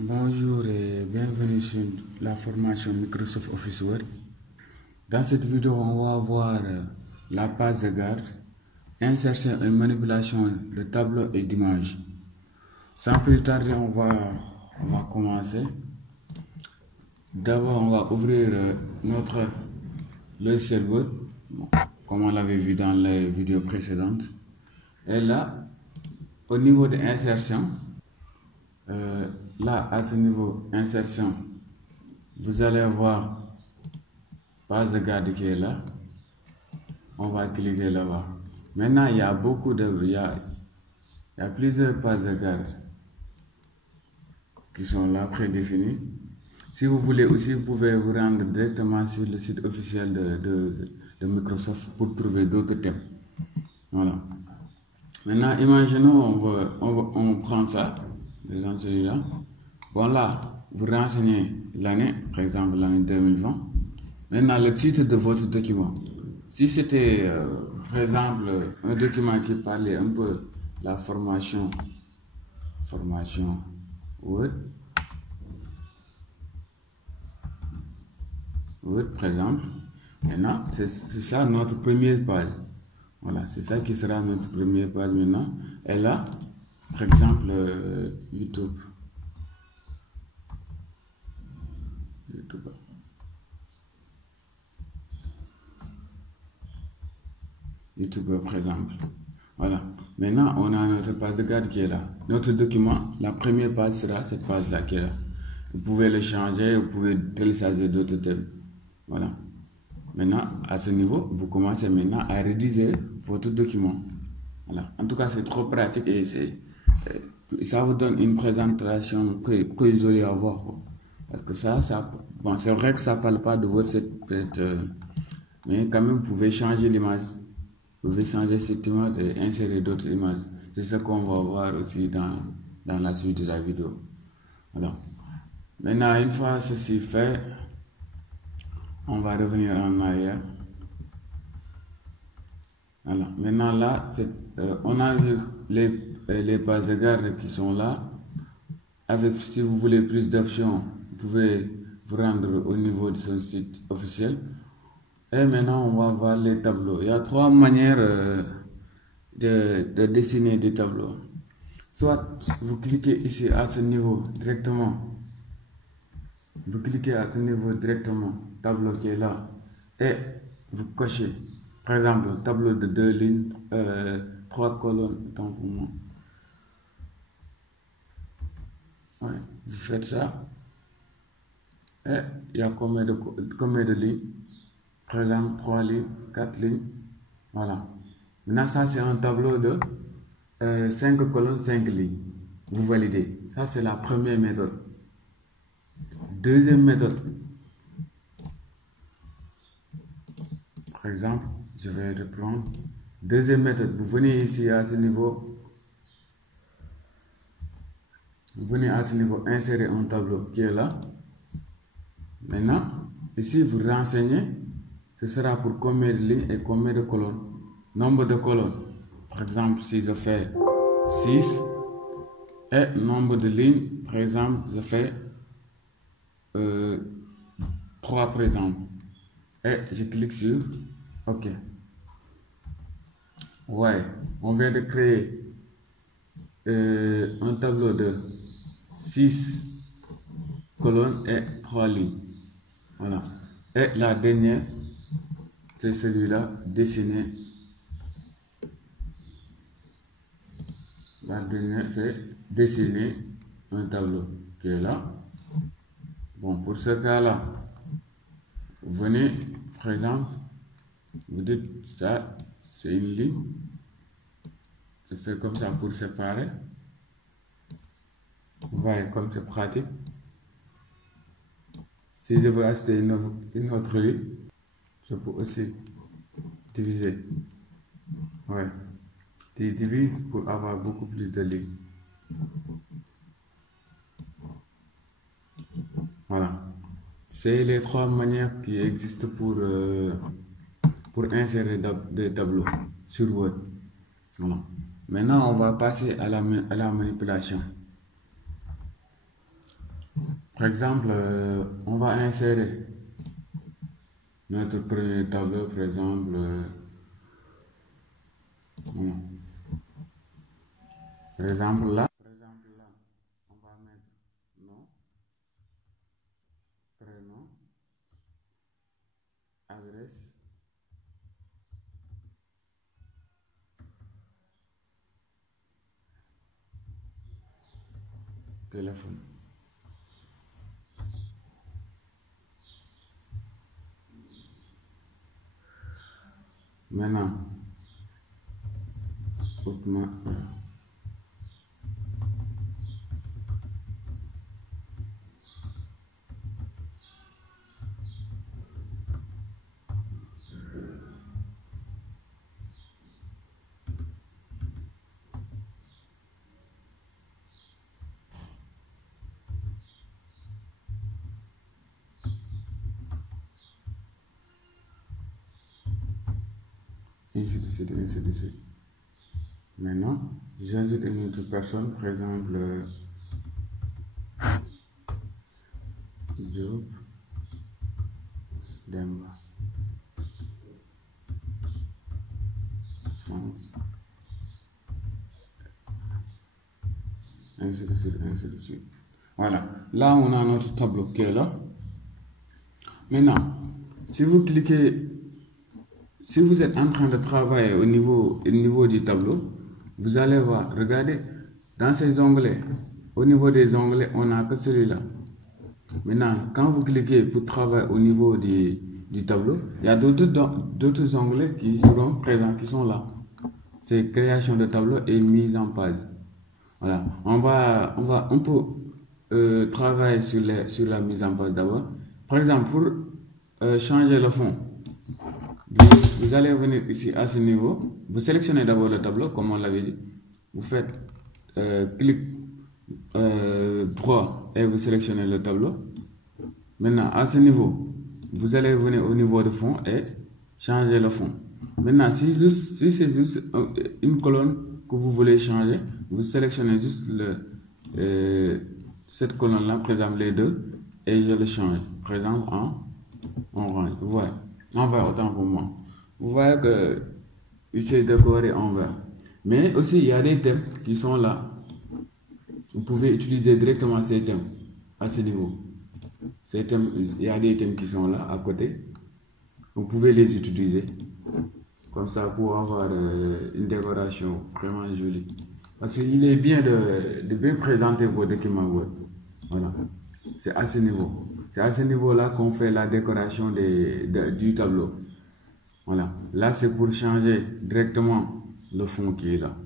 Bonjour et bienvenue sur la formation Microsoft Office Word. Dans cette vidéo, on va voir la page de garde, insertion et manipulation de tableaux et d'images. Sans plus tarder, on va commencer. D'abord, on va ouvrir notre logiciel Word, comme on l'avait vu dans les vidéos précédentes. Et là, au niveau de insertion, là, à ce niveau insertion, vous allez voir page de garde qui est là. On va cliquer là-bas. Maintenant, il y a plusieurs pages de garde qui sont là prédéfinies. Si vous voulez aussi, vous pouvez vous rendre directement sur le site officiel de Microsoft pour trouver d'autres thèmes. Voilà. Maintenant, imaginons on prend ça, par exemple celui-là. Bon là, vous renseignez l'année, par exemple l'année 2020. Maintenant, le titre de votre document. Si c'était, par exemple, un document qui parlait un peu de la formation Word, par exemple. Maintenant, c'est ça notre première page. Voilà, c'est ça qui sera notre première page maintenant. Et là, par exemple, YouTube, par exemple. Voilà. Maintenant, on a notre page de garde qui est là. Notre document, la première page sera cette page-là qui est là. Vous pouvez le changer, vous pouvez télécharger d'autres thèmes. Voilà. Maintenant, à ce niveau, vous commencez maintenant à rédiger votre document. Voilà. En tout cas, c'est trop pratique et ça vous donne une présentation très jolie à voir. Parce que bon, c'est vrai que ça ne parle pas de votre site, mais quand même, vous pouvez changer l'image. Vous pouvez changer cette image et insérer d'autres images. C'est ce qu'on va voir aussi dans la suite de la vidéo. Voilà. Maintenant, une fois ceci fait, on va revenir en arrière. Voilà. Maintenant là, on a vu les pages de garde qui sont là. Si vous voulez plus d'options, vous pouvez vous rendre au niveau de ce site officiel. Et maintenant, on va voir les tableaux. Il y a trois manières de dessiner des tableaux. Soit vous cliquez ici à ce niveau directement. Vous cliquez à ce niveau directement, tableau qui est là, et vous cochez. Par exemple, tableau de 2 lignes, 3 colonnes, tant pour moi. Ouais, vous faites ça. Et il y a combien de lignes? Par exemple, 3 lignes, 4 lignes. Voilà. Maintenant, ça, c'est un tableau de 5 colonnes, 5 lignes. Vous validez. Ça, c'est la première méthode. Deuxième méthode. Par exemple, je vais reprendre. Deuxième méthode. Vous venez ici à ce niveau. Vous venez à ce niveau insérer un tableau qui est là. Maintenant, ici, vous renseignez. Ce sera pour combien de lignes et combien de colonnes. Nombre de colonnes. Par exemple, si je fais 6 et nombre de lignes, par exemple, je fais 3 par exemple. Et je clique sur OK. Ouais, on vient de créer un tableau de 6 colonnes et 3 lignes. Voilà. Et la dernière, c'est celui-là, dessiner. La dernière, c'est dessiner un tableau qui est là. Bon, pour ce cas-là, vous venez, par exemple, vous dites ça, c'est une ligne. Je fais comme ça pour séparer. Vous voyez comme c'est pratique. Si je veux acheter une autre ligne, je peux aussi diviser. Ouais. Tu divises pour avoir beaucoup plus de lignes. Voilà. C'est les trois manières qui existent pour insérer des tableaux sur Word. Voilà. Maintenant, on va passer à la manipulation. Par exemple, on va insérer notre premier tableau, par exemple. Voilà. Par exemple, là, on va mettre nom, prénom, adresse, téléphone. Maintenant, hautement, ainsi de suite, ainsi de suite. Maintenant, j'ajoute une autre personne, par exemple, Job Demba. France. Ainsi de suite, ainsi de suite. Voilà. Là, on a notre tableau qui est là. Maintenant, si vous cliquez, si vous êtes en train de travailler au niveau du tableau, vous allez voir, regardez, dans ces onglets, au niveau des onglets, on n'a que celui-là. Maintenant, quand vous cliquez pour travailler au niveau du tableau, il y a d'autres onglets qui seront présents, qui sont là. C'est création de tableau et mise en page. Voilà. On peut travailler sur la mise en page d'abord. Par exemple, pour changer le fond, vous allez venir ici à ce niveau. Vous sélectionnez d'abord le tableau, comme on l'avait dit. Vous faites clic droit et vous sélectionnez le tableau. Maintenant, à ce niveau, vous allez venir au niveau de fond et changer le fond. Maintenant, si c'est juste une colonne que vous voulez changer, vous sélectionnez juste cette colonne-là, par exemple les deux, et je le change. Par exemple en orange. Vous voyez, en vert, autant pour moi. Vous voyez que c'est décoré en vert. Mais aussi, il y a des thèmes qui sont là. Vous pouvez utiliser directement ces thèmes à ce niveau. Ces thèmes, il y a des thèmes qui sont là à côté. Vous pouvez les utiliser comme ça pour avoir une décoration vraiment jolie. Parce qu'il est bien de bien présenter vos documents Word. Voilà. C'est à ce niveau. C'est à ce niveau-là qu'on fait la décoration du tableau. Voilà. Là, c'est pour changer directement le fond qui est là.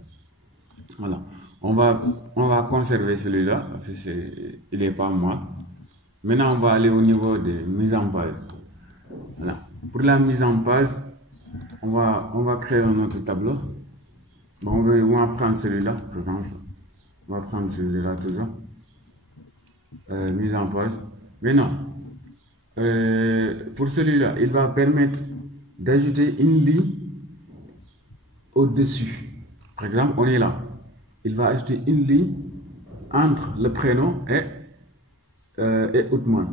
Voilà. On va conserver celui-là parce qu'il n'est pas mal. Maintenant, on va aller au niveau de mise en page. Voilà. Pour la mise en page, on va créer un autre tableau. Bon, on va prendre celui-là, par exemple. On va prendre celui-là toujours. Mise en page. Maintenant, pour celui-là, il va permettre d'ajouter une ligne au-dessus. Par exemple, on est là. Il va ajouter une ligne entre le prénom et Outman.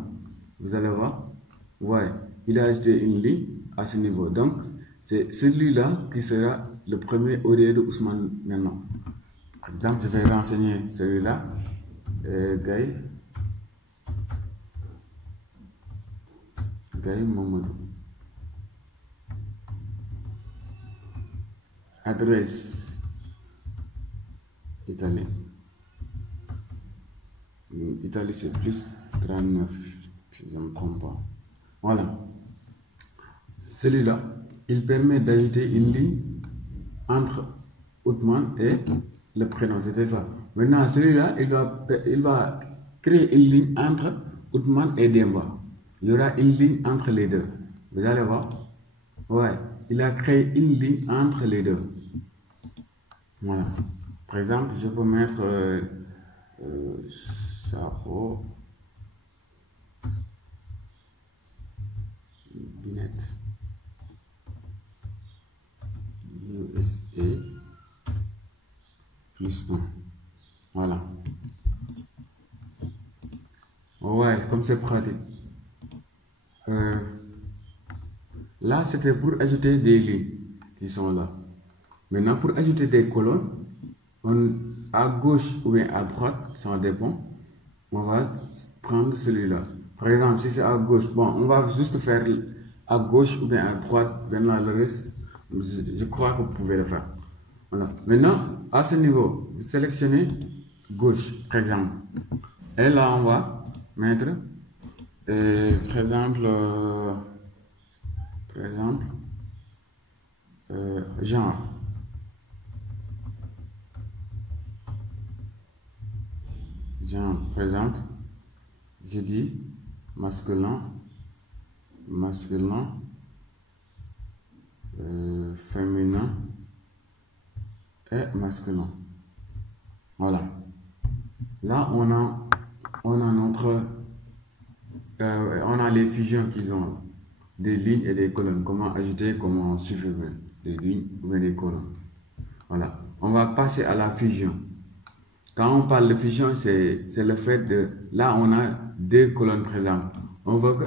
Vous allez voir. Ouais, il a ajouté une ligne à ce niveau. Donc, c'est celui-là qui sera le premier au lieu de Ousmane maintenant. Par exemple, je vais renseigner celui-là. Gaï Mamadou. Adresse Italie. Italie, c'est plus 39, si je ne me trompe pas. Voilà. Celui-là, il permet d'ajouter une ligne entre Outman et le prénom. C'était ça. Maintenant, celui-là, il va créer une ligne entre Outman et Demba. Il y aura une ligne entre les deux. Vous allez voir. Ouais. Il a créé une ligne entre les deux. Voilà. Par exemple, je peux mettre Charo Binet USA plus 1. Voilà. Ouais. comme c'est pratique. Là, c'était pour ajouter des lignes qui sont là. Maintenant, pour ajouter des colonnes, à gauche ou bien à droite, ça dépend. On va prendre celui-là. Par exemple, si c'est à gauche, bon, on va juste faire à gauche ou bien à droite. Maintenant, le reste, je crois que vous pouvez le faire. Voilà. Maintenant, à ce niveau, vous sélectionnez gauche, par exemple. Et là, on va mettre, par exemple, genre. Genre, par exemple, je dis masculin, féminin et masculin. Voilà. Là, on a notre, on a les fusions qu'ils ont là. Des lignes et des colonnes. Comment ajouter, comment supprimer des lignes ou des colonnes. Voilà. On va passer à la fusion. Quand on parle de fusion, c'est le fait de... Là, on a deux colonnes présentes. On veut que,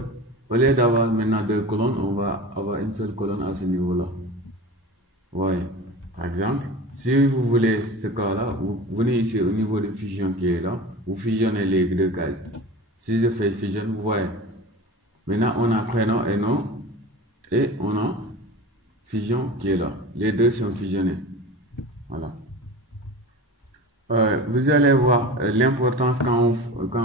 au lieu d'avoir maintenant deux colonnes, on va avoir une seule colonne à ce niveau-là. Oui. Par exemple, si vous voulez ce cas-là, vous venez ici au niveau de fusion qui est là, vous fusionnez les deux cases. Si je fais fusion, vous voyez. Maintenant, on a prénom et nom, et on a fusion qui est là. Les deux sont fusionnés. Voilà. Vous allez voir l'importance quand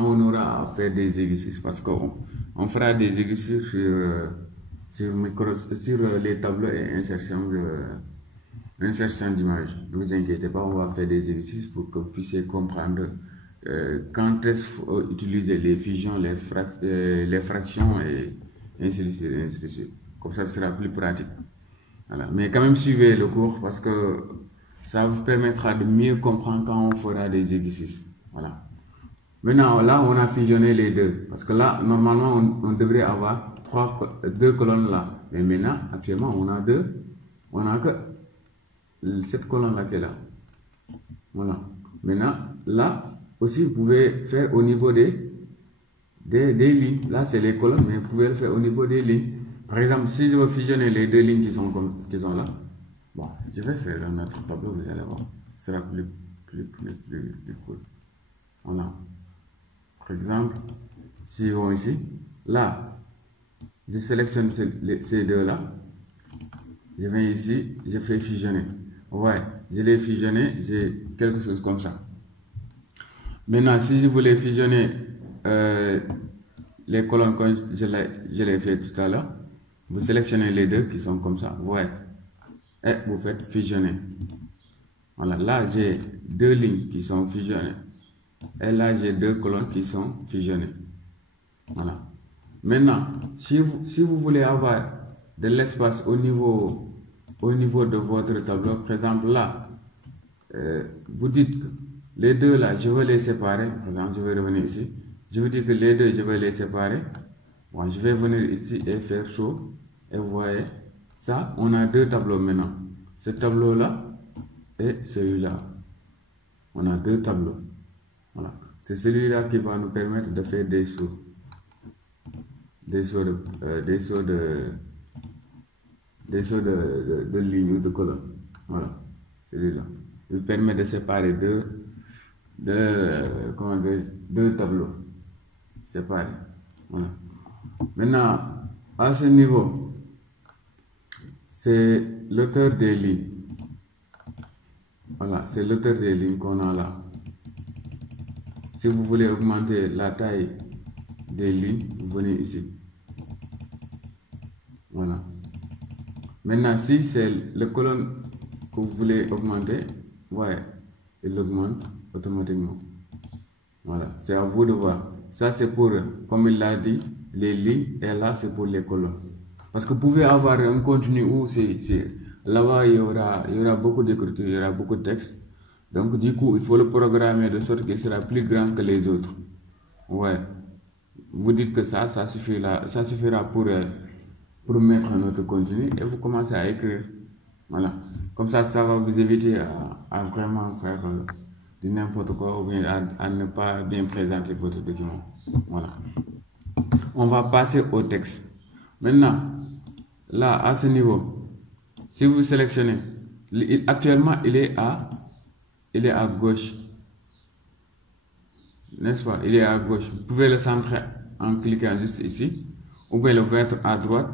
on aura à faire des exercices, parce qu'on fera des exercices sur les tableaux et insertion d'image. Ne vous inquiétez pas, on va faire des exercices pour que vous puissiez comprendre quand est-ce qu'il faut utiliser les fusions, les fractions et ainsi de suite, ainsi de suite. Comme ça, ce sera plus pratique. Voilà. Mais quand même, suivez le cours parce que ça vous permettra de mieux comprendre quand on fera des exercices. Voilà. Maintenant, là, on a fusionné les deux. Parce que là, normalement, on devrait avoir deux colonnes là. Mais maintenant, actuellement, on a deux. On n'a que cette colonne-là qui est là. Voilà. Maintenant, là, aussi, vous pouvez faire au niveau des lignes. Là, c'est les colonnes, mais vous pouvez le faire au niveau des lignes. Par exemple, si je veux fusionner les deux lignes qui sont là, bon, je vais faire un autre tableau, vous allez voir. Ce sera plus cool. Voilà. Par exemple, si on ici, là, je sélectionne ces deux-là. Je viens ici, je fais fusionner. Ouais, je l'ai fusionné, j'ai quelque chose comme ça. Maintenant, si je voulais fusionner les colonnes comme je l'ai fait tout à l'heure, vous sélectionnez les deux qui sont comme ça. Ouais. Et vous faites fusionner. Voilà, là j'ai deux lignes qui sont fusionnées. Et là j'ai deux colonnes qui sont fusionnées. Voilà. Maintenant, si vous voulez avoir de l'espace au niveau de votre tableau, par exemple là, vous dites que les deux là, je vais les séparer. Par exemple, je vais revenir ici. Je vous dis que les deux, je vais les séparer. Bon, je vais venir ici et faire show. Et vous voyez, ça, on a deux tableaux maintenant. Ce tableau-là et celui-là. On a deux tableaux. Voilà. C'est celui-là qui va nous permettre de faire des sauts. Des sauts de lignes ou de colonnes. Voilà. Celui-là. Il permet de séparer deux tableaux. Séparés. Voilà. Maintenant, à ce niveau, c'est l'auteur des lignes. Voilà, c'est l'auteur des lignes qu'on a là. Si vous voulez augmenter la taille des lignes, vous venez ici. Voilà. Maintenant, si c'est la colonne que vous voulez augmenter, ouais, il augmente automatiquement. Voilà, c'est à vous de voir. Ça, c'est pour, comme il l'a dit, les lignes, et là, c'est pour les colonnes. Parce que vous pouvez avoir un contenu où là-bas, il y aura beaucoup d'écriture, il y aura beaucoup de texte. Donc, du coup, il faut le programmer de sorte qu'il sera plus grand que les autres. Ouais. Vous dites que ça suffira pour mettre notre contenu et vous commencez à écrire. Voilà. Comme ça va vous éviter à vraiment faire du n'importe quoi ou bien à ne pas bien présenter votre document. Voilà. On va passer au texte. Maintenant, là, à ce niveau, si vous sélectionnez, actuellement, il est à gauche. N'est-ce pas? Il est à gauche. Vous pouvez le centrer en cliquant juste ici, ou bien le mettre à droite.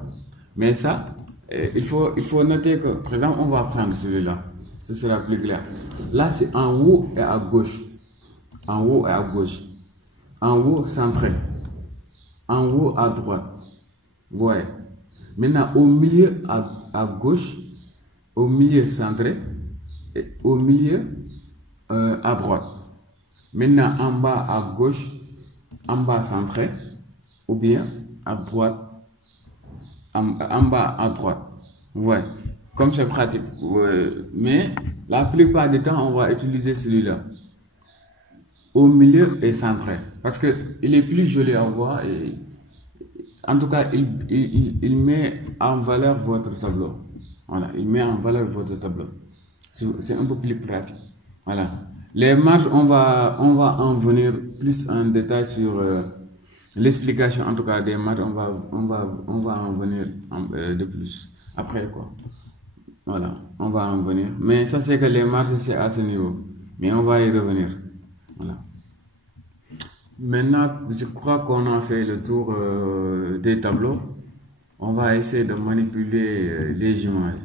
Mais ça, il faut noter que, par exemple, on va prendre celui-là. Ce sera plus clair. Là, c'est en haut et à gauche. En haut et à gauche. En haut, centré. En haut, à droite. Ouais. Maintenant, au milieu, à gauche. Au milieu, centré. Et au milieu, à droite. Maintenant, en bas, à gauche. En bas, centré. Ou bien, à droite. En bas, à droite. Ouais. Comme c'est pratique. Ouais. Mais, la plupart du temps, on va utiliser celui-là. Au milieu et centré. Parce que il est plus joli à voir et en tout cas, il met en valeur votre tableau. Voilà, il met en valeur votre tableau. C'est un peu plus pratique. Voilà. Les marges, on va en venir plus en détail sur l'explication, en tout cas des marges, on va en venir de plus. Après quoi. Voilà, on va en venir. Mais ça, c'est que les marges, c'est à ce niveau. Mais on va y revenir. Voilà. Maintenant, je crois qu'on a fait le tour des tableaux. On va essayer de manipuler les images.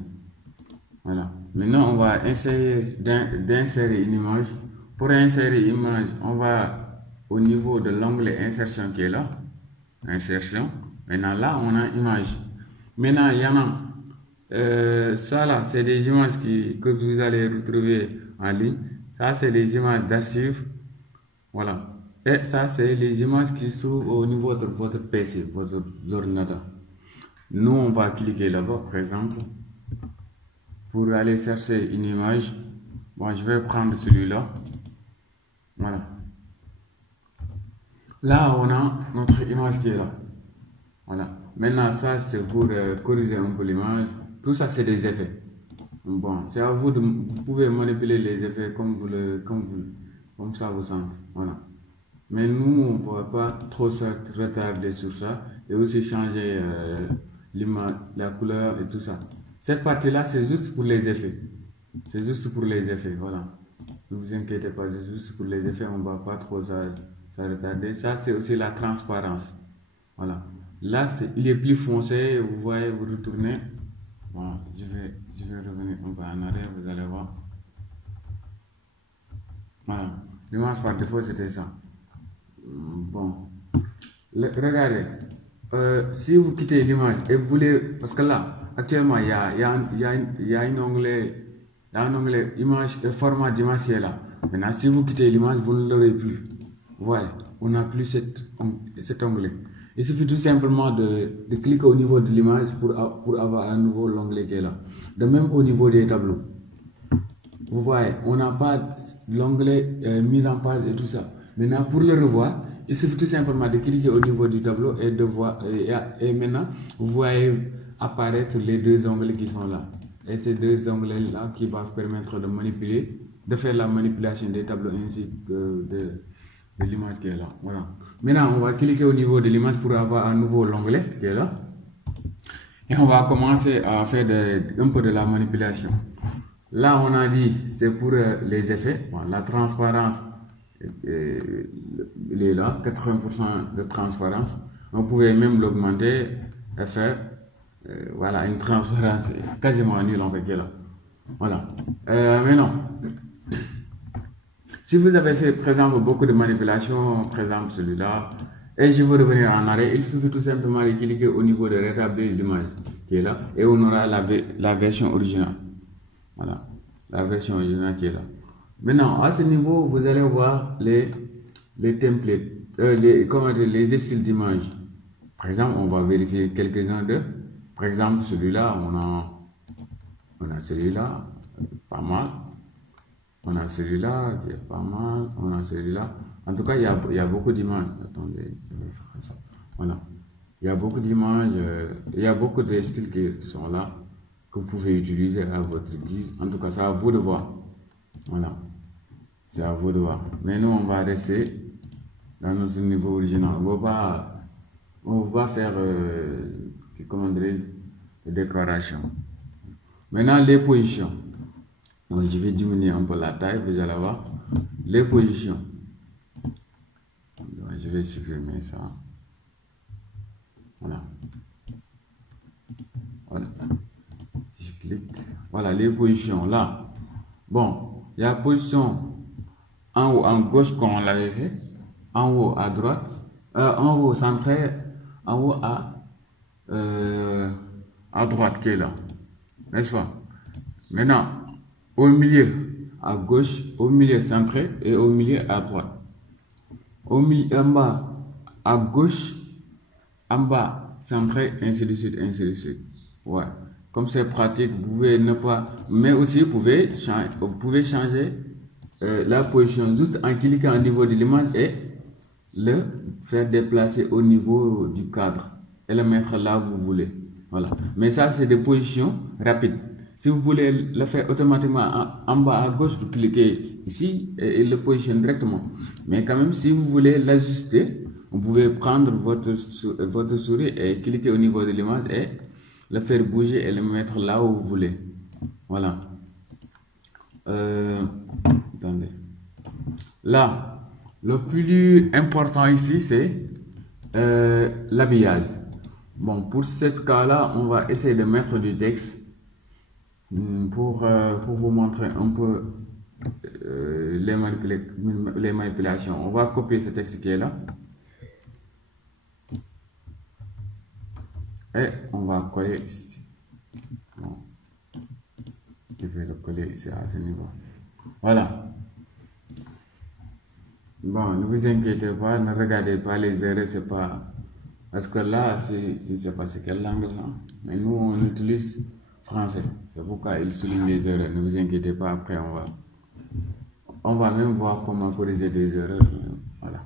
Voilà. Maintenant, on va essayer d'insérer une image. Pour insérer une image, on va au niveau de l'onglet insertion qui est là. Insertion. Maintenant, là, on a image. Maintenant, il y en a. Ça là, c'est des images que vous allez retrouver en ligne. Ça, c'est des images d'archives. Voilà. Et ça, c'est les images qui se trouvent au niveau de votre PC, votre ordinateur. Nous, on va cliquer là-bas, par exemple, pour aller chercher une image. Bon, je vais prendre celui-là. Voilà. Là, on a notre image qui est là. Voilà. Maintenant, ça, c'est pour corriger un peu l'image. Tout ça, c'est des effets. Bon, c'est à vous vous pouvez manipuler les effets comme ça vous sente. Voilà. Mais nous, on ne va pas trop se retarder sur ça et aussi changer l'image, la couleur et tout ça. Cette partie-là, c'est juste pour les effets. C'est juste pour les effets, voilà. Ne vous inquiétez pas, c'est juste pour les effets, on ne va pas trop se retarder. Ça, c'est aussi la transparence. Voilà. Là, il est plus foncé, vous voyez, vous retournez. Bon, je vais revenir un peu en arrière, vous allez voir. Voilà. L'image par défaut, c'était ça. Bon, regardez, si vous quittez l'image et vous voulez, parce que là, actuellement, il y a un onglet image, format d'image qui est là. Maintenant, si vous quittez l'image, vous ne l'aurez plus. Ouais, on n'a plus cet onglet. Il suffit tout simplement de cliquer au niveau de l'image pour avoir à nouveau l'onglet qui est là. De même au niveau des tableaux. Vous voyez, on n'a pas l'onglet mise en page et tout ça. Maintenant, pour le revoir, il suffit tout simplement de cliquer au niveau du tableau et de voir. Et maintenant, vous voyez apparaître les deux onglets qui sont là. Et ces deux onglets-là qui vont permettre de manipuler, de faire la manipulation des tableaux ainsi que de l'image qui est là. Voilà. Maintenant, on va cliquer au niveau de l'image pour avoir à nouveau l'onglet qui est là. Et on va commencer à faire un peu de la manipulation. Là, on a dit, c'est pour les effets. Bon, la transparence, il est là, 80% de transparence. On pouvait même l'augmenter et faire voilà, une transparence quasiment nulle en fait qui est là. Voilà. Maintenant, si vous avez fait, par exemple, beaucoup de manipulations, par exemple celui-là, et je veux revenir en arrière, il suffit tout simplement de cliquer au niveau de rétablir l'image qui est là, et on aura la version originale. Voilà, la version originale qui est là. Maintenant, à ce niveau, vous allez voir les templates, les styles d'image. Par exemple, on va vérifier quelques-uns d'eux. Par exemple, celui-là, on a celui-là, pas mal. On a celui-là qui est pas mal. On a celui-là. En tout cas, il y a beaucoup d'images. Attendez, je vais faire ça. Voilà. Il y a beaucoup d'images. Il y a beaucoup de styles qui sont là, que vous pouvez utiliser à votre guise. En tout cas, c'est à vous de voir. Voilà. C'est à vous de voir. Mais nous, on va rester dans notre niveau original. On ne va pas on va faire, comment dire, décoration. Maintenant, les positions. Donc, je vais diminuer un peu la taille, vous allez voir. Les positions. Donc, je vais supprimer ça. Voilà. Voilà. Je clique. Voilà, les positions là. Bon, il y a position en haut à gauche comme on l'avait fait. En haut à droite. En haut centré. En haut à droite qui est là. N'est-ce pas? Maintenant, au milieu à gauche, au milieu centré et au milieu à droite. Au milieu, en bas à gauche, en bas centré, ainsi de suite, ainsi de suite. Ouais. Comme c'est pratique, vous pouvez ne pas, mais aussi vous pouvez changer la position juste en cliquant au niveau de l'image et le faire déplacer au niveau du cadre et le mettre là où vous voulez. Voilà. Mais ça, c'est des positions rapides. Si vous voulez le faire automatiquement en bas à gauche, vous cliquez ici et il le positionne directement. Mais quand même, si vous voulez l'ajuster, vous pouvez prendre votre souris et cliquer au niveau de l'image et le faire bouger et le mettre là où vous voulez. Voilà. Attendez. Là, le plus important ici, c'est l'habillage. Bon, pour ce cas-là, on va essayer de mettre du texte pour vous montrer un peu les manipulations. On va copier ce texte qui est là. Et on va coller ici. Bon. Je vais le coller ici à ce niveau. Voilà. Bon, ne vous inquiétez pas, ne regardez pas les erreurs, c'est pas... Parce que là, je ne sais pas c'est quelle langue là. Mais nous, on utilise français. C'est pourquoi il souligne les erreurs. Ne vous inquiétez pas, après on va même voir comment corriger des erreurs. Voilà.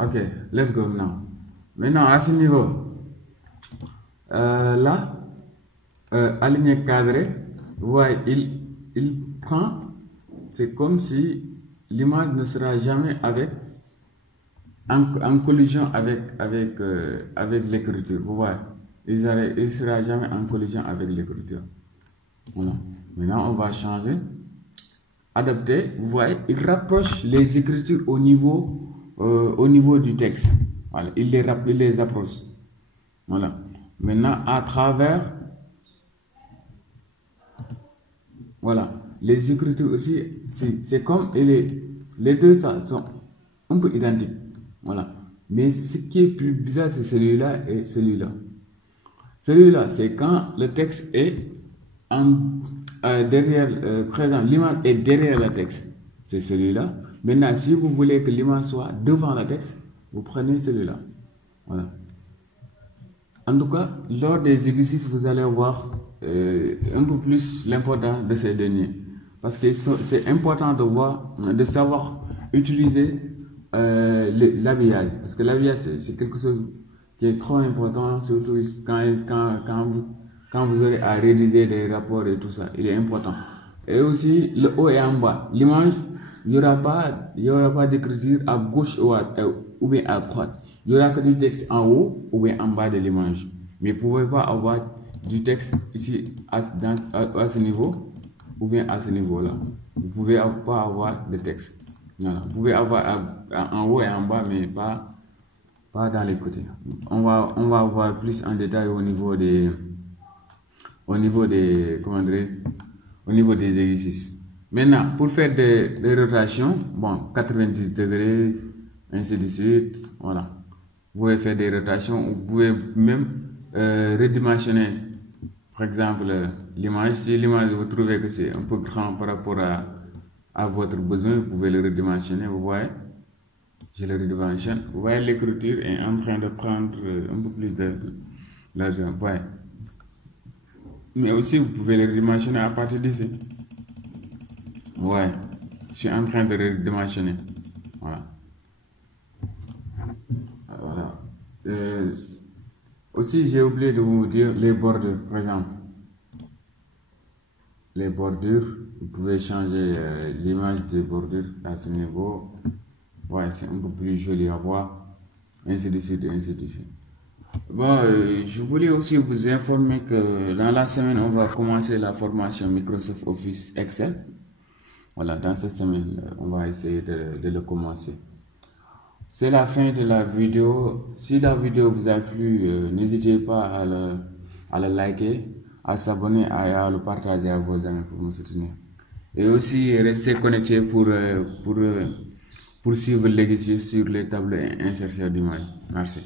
Ok, let's go now. Maintenant, à ce niveau, là, aligné cadré, vous voyez, il prend, c'est comme si l'image ne sera jamais en collision avec l'écriture. Vous voyez, il ne sera jamais en collision avec l'écriture. Voilà. Maintenant, on va changer. Adapter, vous voyez, il rapproche les écritures au niveau du texte. Voilà, il les approche. Voilà. Maintenant, à travers, voilà, les écritures aussi, c'est comme les deux sont un peu identiques. Voilà. Mais ce qui est plus bizarre, c'est celui-là et celui-là. Celui-là, c'est quand le texte est derrière, présent, l'image est derrière le texte. C'est celui-là. Maintenant, si vous voulez que l'image soit devant le texte, vous prenez celui-là. Voilà. En tout cas, lors des exercices, vous allez voir un peu plus l'importance de ces derniers. Parce que c'est important de savoir utiliser l'habillage. Parce que l'habillage, c'est quelque chose qui est trop important, surtout quand vous aurez à rédiger des rapports et tout ça. Il est important. Et aussi, le haut et en bas. L'image, il n'y aura pas d'écriture à gauche ou bien à droite. Il n'y aura que du texte en haut ou bien en bas de l'image. Mais vous ne pouvez pas avoir du texte ici à ce niveau ou bien à ce niveau-là. Vous ne pouvez pas avoir de texte. Voilà. Vous pouvez avoir en haut et en bas, mais pas dans les côtés. On va voir plus en détail au niveau des exercices. Maintenant, pour faire des rotations, bon, 90 degrés, ainsi de suite, voilà. Vous pouvez faire des rotations, vous pouvez même redimensionner, par exemple, l'image. Si l'image, vous trouvez que c'est un peu grand par rapport à votre besoin, vous pouvez le redimensionner, vous voyez. Je le redimensionne. Vous voyez, l'écriture est en train de prendre un peu plus de l'argent. Ouais. Mais aussi, vous pouvez le redimensionner à partir d'ici. Ouais. Je suis en train de le redimensionner. Voilà. Voilà. Aussi, j'ai oublié de vous dire les bordures, par exemple. Les bordures, vous pouvez changer l'image des bordures à ce niveau. Ouais, c'est un peu plus joli à voir. Ainsi de suite, ainsi de suite. Bon, je voulais aussi vous informer que dans la semaine, on va commencer la formation Microsoft Office Excel. Voilà, dans cette semaine, on va essayer de le commencer. C'est la fin de la vidéo. Si la vidéo vous a plu, n'hésitez pas à le liker, à s'abonner et à le partager à vos amis pour me soutenir. Et aussi, restez connectés pour suivre l'exercice sur les tableaux insertion d'images. Merci.